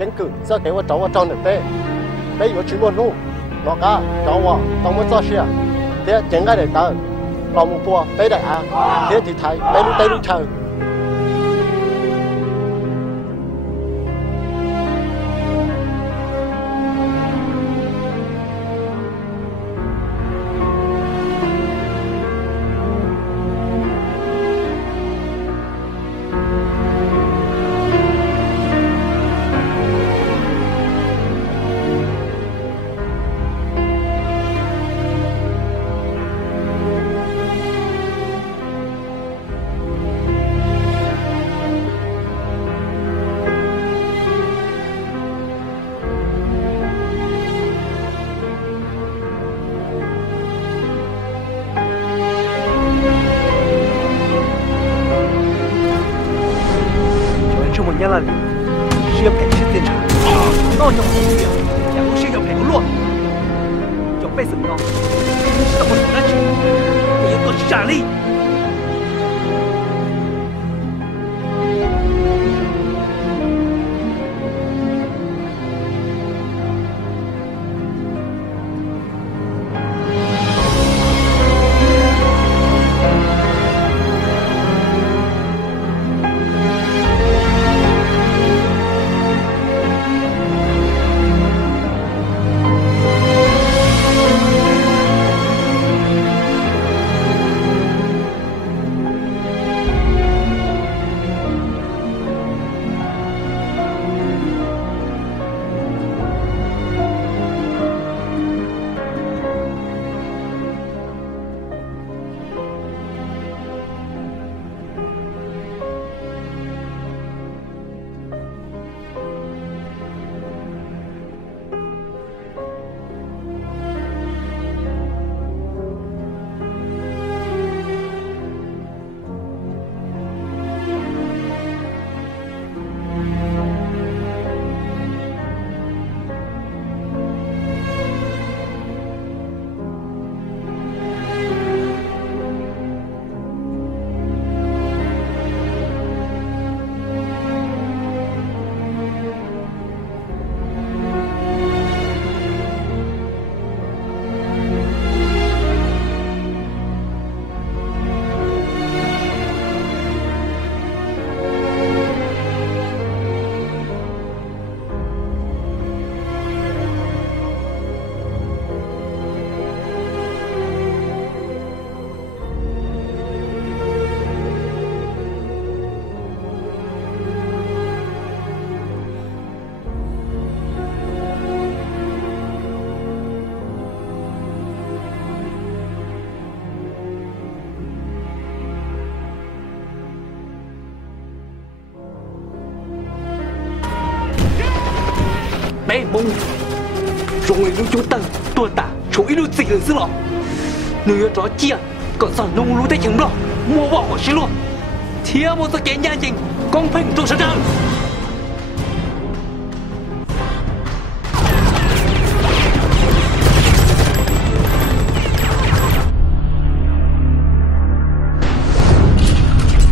cánh cử sao cáiว่าcháu trong được thế bây giờ chỉ muốn nu nó cả cháu à tao muốn cho xe thế chẳng cái để tao lòng một bùa tới đại à thế thì thấy tới lúc chờ年了里，需要感谢警察，那要不需要，也不需要赔个落，要被什么呢？是怎么说的去？我有个傻力。梦，终于有chúng tăng tua tả chủ ý gì lần xưa người đó chia còn sao nung lũ tới chừng lo mua vào họ xí luôn thiếu một sự kiện gia đình con phình tôi sẽ rằng